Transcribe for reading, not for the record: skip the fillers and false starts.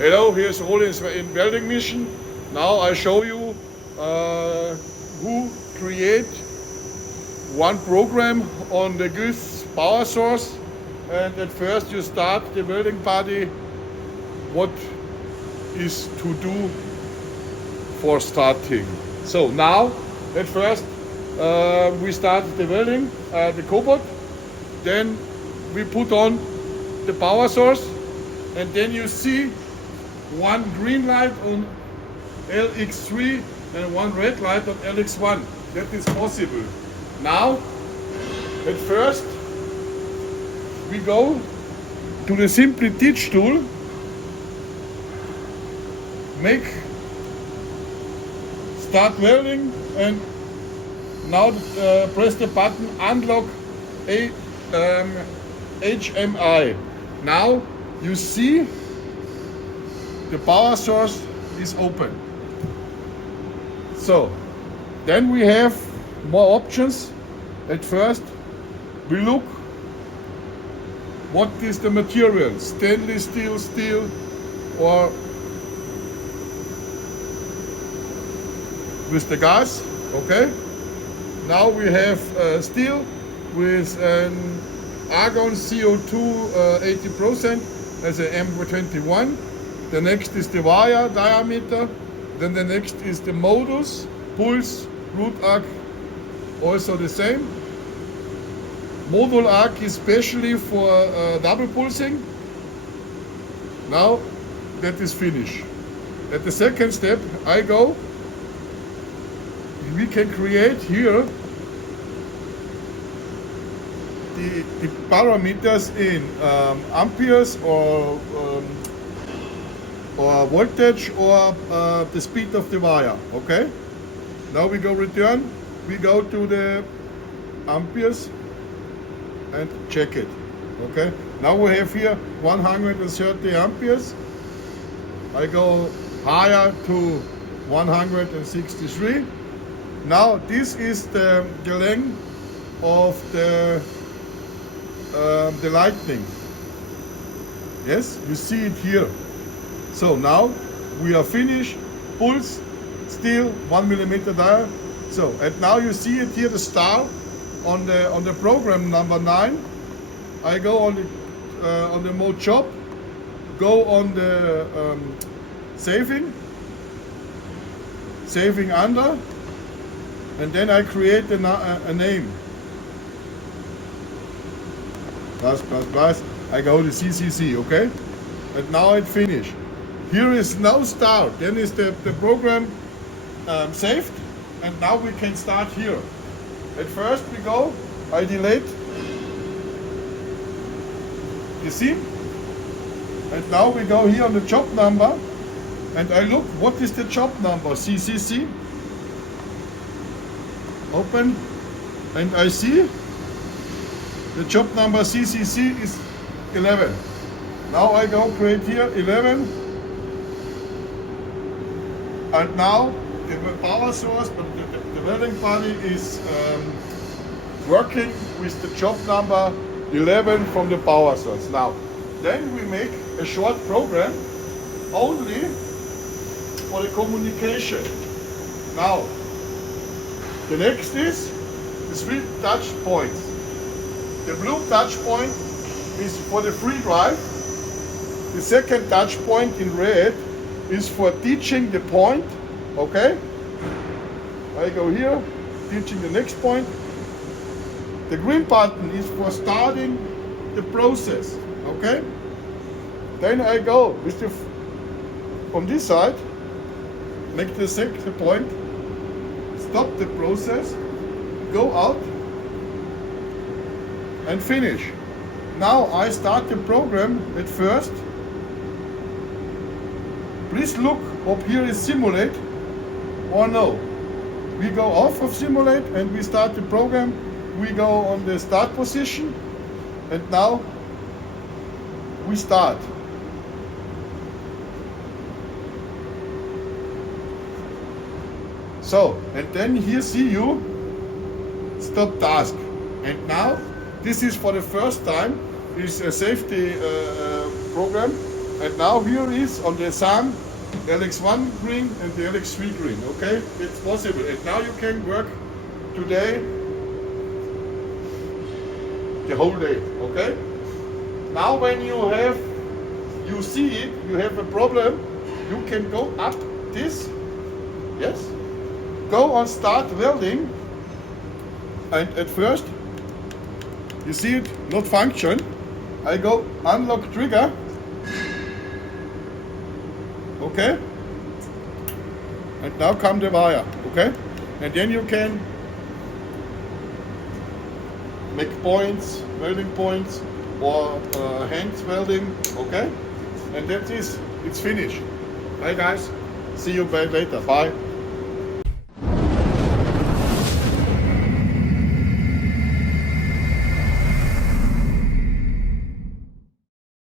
Hello, here's Rollins in welding mission. Now I show you who create one program on the GUS power source. And at first you start the Weldingbuddy, what is to do for starting. So now at first we start the welding, the cobot, then we put on the power source, and then you see one green light on LX3 and one red light on LX1. That is possible. Now, at first, we go to the Simply Teach tool, start welding, and now press the button Unlock HMI. Now you see the power source is open. So then we have more options. At first we look what is the material, stainless steel, or with the gas. Okay, now we have steel with an argon CO2 80% as a M21. The next is the wire diameter. Then the next is the modus, pulse, root arc, also the same. Module arc is specially for double pulsing. Now that is finished. At the second step I go, we can create here the parameters in amperes or voltage or the speed of the wire. Okay, now we go return, we go to the amperes and check it. Okay, now we have here 130 amperes. I go higher to 163. Now this is the length of the lightning. Yes, you see it here. So now we are finished. Pulse, steel, 1 millimeter dial. So, and now you see it here, the star on the program number 9. I go on the mode job, go on the saving under, and then I create a name. Plus. I go to CCC. Okay, and now it finished. Here is now start, then is the program saved, and now we can start here. At first we go, I delete, you see? And now we go here on the job number, and I look, what is the job number? CCC, open, and I see the job number CCC is 11. Now I go create here 11. And now the power source, the Weldingbuddy is working with the job number 11 from the power source. Now, then we make a short program only for the communication. Now, the next is the 3 touch points. The blue touch point is for the free drive. The second touch point in red is for teaching the point. Okay, I go here, teaching the next point. The green button is for starting the process. Okay, then I go with from this side, make the second point, stop the process, go out and finish. Now I start the program at first. Please look up here is simulate or no. We go off of simulate and we start the program. We go on the start position, and now we start. So, and then here see you stop task. And now this is for the first time, is a safety program. And now here is on the sun LX1 green and the LX3 green, okay? It's possible. And now you can work today the whole day, okay? Now when you see it, you have a problem, you can go up this, yes? Go on start welding, and at first, you see it not function. I go unlock trigger, okay? And now come the wire, okay? And then you can make points, welding points, or hand welding, okay? And that's it, it's finished. Bye guys, see you later, bye.